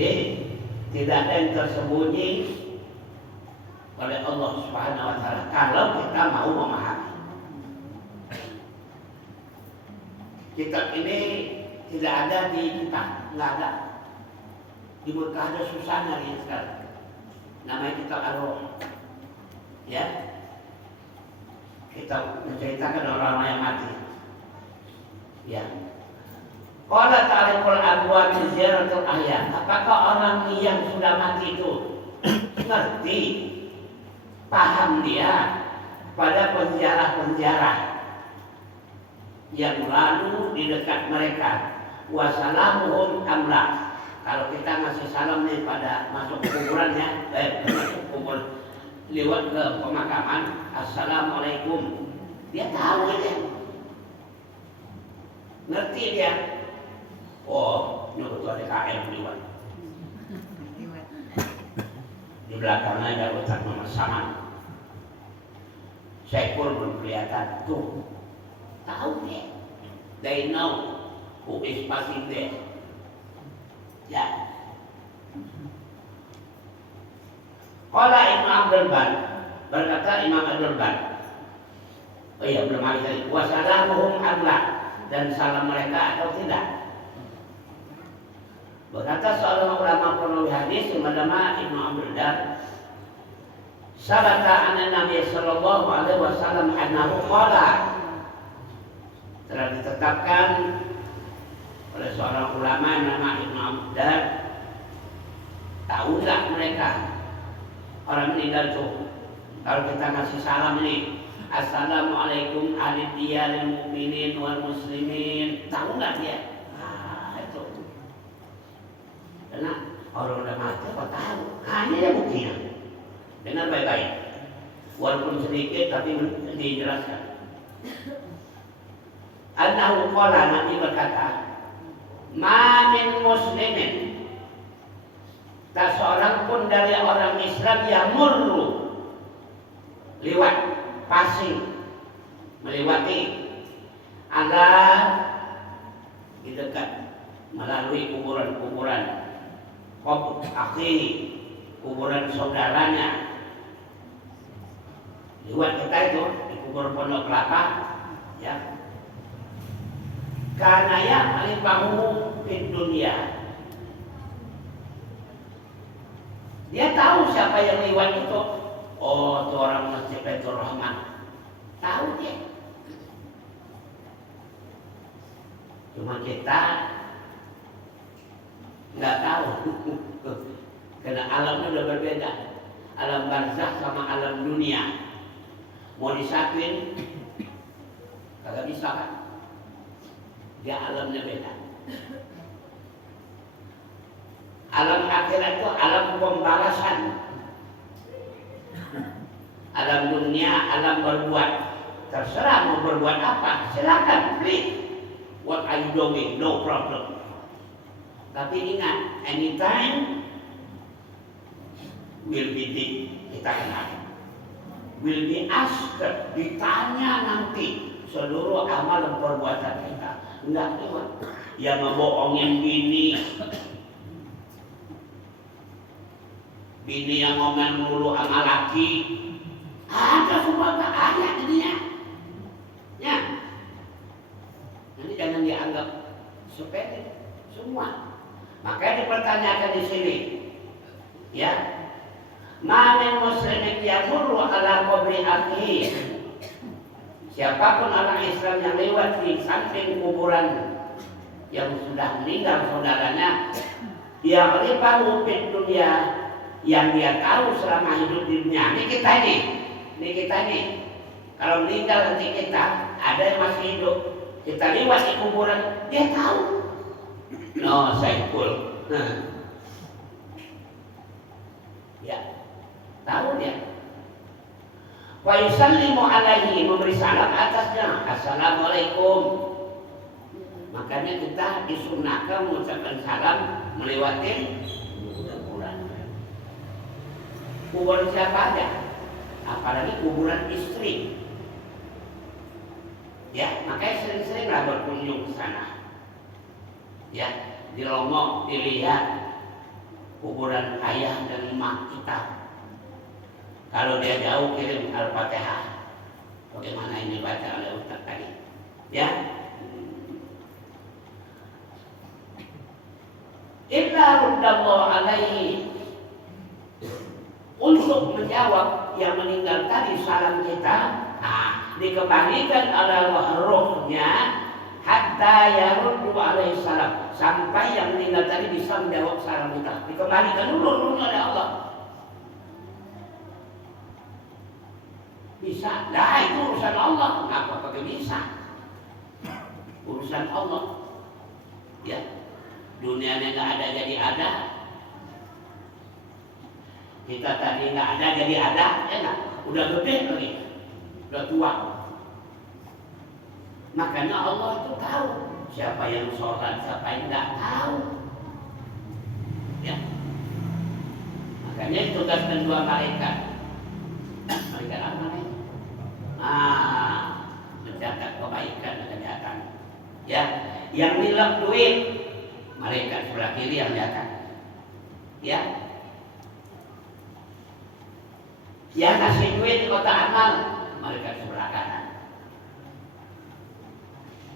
Jadi tidak ada yang tersembunyi oleh Allah Subhanahu wa taala kalau kita mau memahami. Kitab ini tidak ada di kita, nggak ada. Di Mekah ada susana ini sekarang. Namanya kitab Ar-Ruh. Ya. Kita menceritakan orang-orang yang mati. Ya. Qala ta'riful abwa fi ziyaratul ahya. Apakah orang yang sudah mati itu ngerti, paham dia pada penjara-penjara yang lalu di dekat mereka? Wassalamuhum amla. Kalau kita ngasih salam nih pada masuk kuburannya, kubur lewat ke pemakaman, assalamualaikum. Dia tahu dia, ngerti dia. Oh, ini betul ada KM lewat. Di belakangnya ada Ustaz Muhammad Saman. Syekul belum kelihatan. Tuh, tahu dia. They know who is passing there. Ya. Qala Ibnu Abdul Bar, berkata Imam Abdul Bar. Oh iya, belum habis tadi. Wassalamuhum amla, dan salam mereka atau tidak. Berkata seorang ulama perawi hadis yang bernama Ibnu Abdul Bar, sabata anna Nabi sallallahu alaihi wasallam annahu qala, telah ditetapkan oleh seorang ulama nama Ibnu Abdul Bar. Tahu nggak mereka orang meninggal itu kalau kita ngasih salam ini, assalamualaikum ahli diyaril mu'minin wal muslimin, tahu nggak dia? Itu karena orang udah mati apa tahu, hanya dia buktinya. Dengar baik-baik, walaupun sedikit tapi dijelaskan. Annahu qala, Nabi berkata, ma min muslimin, tak seorang pun dari orang Islam yang murru, lewat, passing, melewati, ada di dekat melalui kuburan-kuburan akhir, kuburan saudaranya. Lewat kita itu di kubur Pondok Kelapa, ya. Karena ya alifahu di dunia, dia tahu siapa yang lewat itu. Oh, itu orang Masjid Baitur Rahman, tahu dia. Cuma kita nggak tahu, karena alamnya udah berbeda. Alam barzakh sama alam dunia mau disatuin kagak bisa kan? Dia alamnya beda. Alam akhirat itu alam pembalasan. Alam dunia alam berbuat. Terserah mau berbuat apa, silakan, please. What are you doing? No problem. Tapi ingat, anytime will be kita kenal. Will be asked, ditanya nanti seluruh amal dan perbuatan kita. Enggak lewat. Yang ngebohongin bini yang ngomel mulu sama laki, ada semua ayat ini ya. Ya. Nanti jangan dianggap sepele semua. Makanya dipertanyakan di sini, ya. Ma min muslimin yamurru ala qabri akhihi. Siapapun orang Islam yang lewat di samping kuburan yang sudah meninggal saudaranya, dia melimpahu di dunia, yang dia tahu selama hidup di dunia. Ini kita nih. Kalau meninggal nanti kita, ada yang masih hidup, kita lewat di kuburan, dia tahu. No, Saiful. Ya, tahu dia. Wa yusallimu alaihi, memberi salam atasnya, assalamualaikum. Makanya kita disunahkan mengucapkan salam melewati kuburan. Kuburan siapa aja? Apalagi kuburan istri. Ya, makanya sering-seringlah berkunjung ke sana. Ya, dilongok, dilihat. kuburan ayah dan emak kita. Kalau dia jauh kirim Al-Fatihah. Bagaimana ini baca oleh Ustaz tadi? Ya. Illa ruddallahu alaihi, untuk menjawab yang meninggal tadi salam kita, dikembalikan oleh rohnya hatta yaruddu alaihi salam, sampai yang meninggal tadi bisa menjawab salam kita. Dikembalikan dulu rohnya oleh Allah. Bisa, nah itu urusan Allah. Kenapa pakai bisa? Urusan Allah. Ya, dunianya nggak ada jadi ada. Kita tadi nggak ada jadi ada, ya nggak? Udah gede lagi, udah tua. Makanya Allah itu tahu siapa yang sholat, siapa yang nggak tahu. Ya, makanya tugaskan dua malaikat. Malaikat apa nih? Mencatat kebaikan dan kejahatan. Ya, yang nilai duit, malaikat sebelah kiri yang lihat. Ya, yang ngasih duit di kotak amal, malaikat sebelah kanan.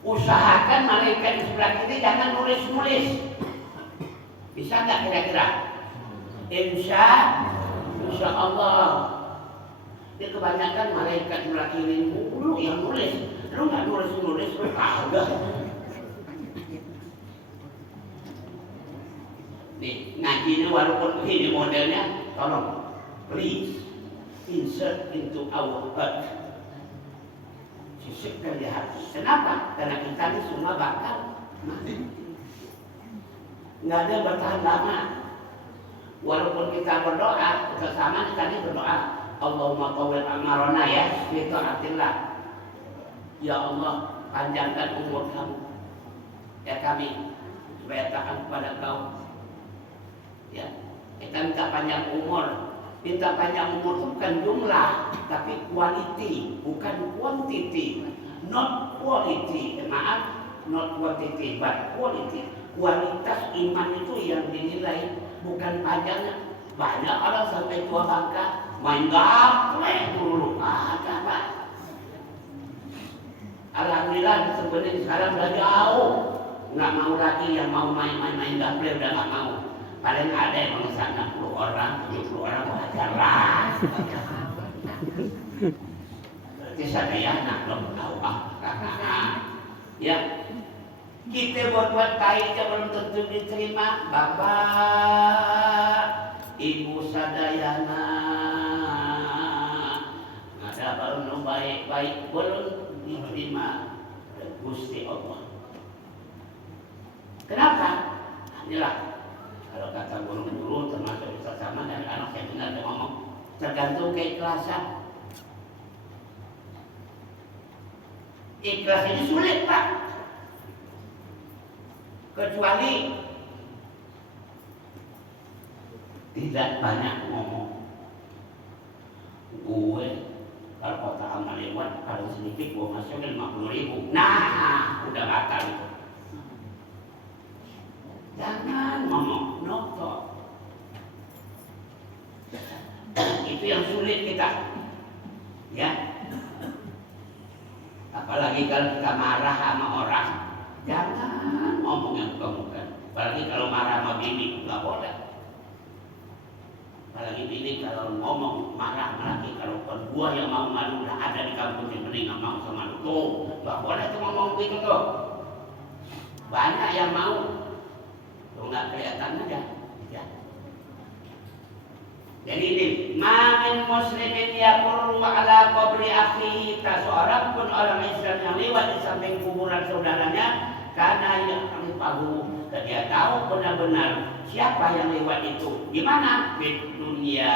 Usahakan malaikat di sebelah kiri jangan nulis-nulis. Bisa nggak kira-kira? Insya Allah. Dia kebanyakan malaikat sebelah kiri lu yang nulis. Lu nggak nulis-nulis, lu kagak. Nih, ngaji ini walaupun begini modelnya, tolong, please insert into our heart. Sisipkan di hati. Kenapa? Karena kita ini semua bakal mati. Nggak ada yang bertahan lama. Walaupun kita berdoa, kita sama tadi berdoa, Allahumma tawwil amarona ya, fi taatillah. Ya Allah, panjangkan umur kamu, ya kami, supaya taat kepada Kau. Ya, kita minta panjang umur. Minta panjang umur itu bukan jumlah, tapi quality, bukan quantity. Not quality, maaf, not quantity, but quality. Kualitas iman itu yang dinilai, bukan panjangnya. Banyak orang sampai tua bangka main gaple dulu, ada Pak. Alhamdulillah sebenarnya sekarang udah jauh, nggak mau lagi yang mau main gaple, udah nggak mau. Paling ada yang mengesan 60 orang, 70 orang wajar lah. Berarti saya anak belum tahu ya, kita buat baik belum tentu diterima. Bapak, Ibu sadayana, ada belum baik-baik belum diterima oleh Gusti Allah. Kenapa? Inilah kalau kata guru-guru termasuk Ustaz Sama dan anak saya dengar dia ngomong, tergantung keikhlasan. Ikhlas ini sulit Pak, kecuali tidak banyak ngomong. Gue kalau kota amal lewat, kalau sedikit gue masukin 50.000. Nah, udah batal itu. Jangan ngomong, notok. Itu yang sulit kita. Ya. Apalagi kalau kita marah sama orang, jangan ngomong yang bukan-bukan. Apalagi kalau marah sama bini, nggak boleh. Apalagi bini kalau ngomong marah lagi, kalau gua yang mau malu udah ada di kampung yang mending nggak mau sama lu tuh, nggak boleh tuh ngomong begitu tuh. Banyak yang mau, tuh nggak kelihatan aja. Ya. Jadi ini, ma'in muslimin yaqurru ala qabri akhihi, tak seorang pun orang Islam yang lewat di samping kuburan saudaranya, karena yang kami tahu, dan dia tahu benar-benar siapa yang lewat itu. Gimana? Di dunia,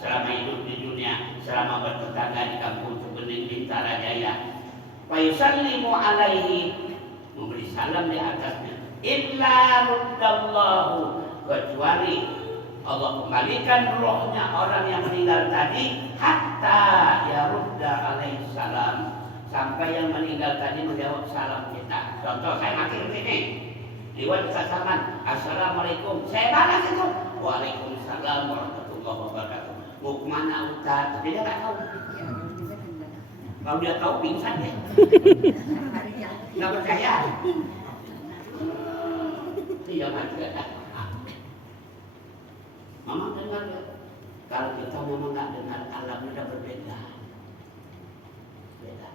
selama hidup di dunia, selama bertetangga di kampung Cibening, Bintara Jaya. Wa yusallimu alaihi, memberi salam di atasnya. Illa ruddallahu, kecuali Allah kembalikan rohnya orang yang meninggal tadi hatta yarudda alaihi salam, sampai yang meninggal tadi menjawab salam kita. Contoh saya mati di sini, lewat sasaran, assalamualaikum, saya balas itu, waalaikumsalam warahmatullahi wabarakatuh. Mau kemana Ustaz? Dia nggak tahu. Kalau dia tahu pingsan ya. Nggak percaya. Iya macam. Mama dengar ya. Kalau kita memang nggak dengar, alamnya udah berbeda. Beda.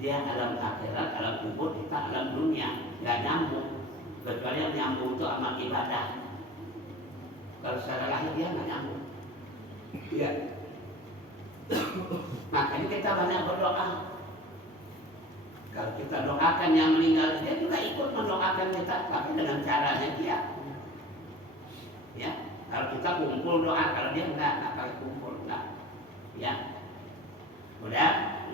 Dia alam akhirat, alam kubur, kita alam dunia, nggak nyambung. Kecuali yang nyambung itu amal ibadah. Kalau secara lahir dia nggak nyambung. Iya. Makanya kita banyak berdoa. Kalau kita doakan yang meninggal, dia juga ikut mendoakan kita, tapi dengan caranya dia. Ya. Kalau kita kumpul doa, kalau dia enggak pakai kumpul, enggak. Ya. Udah.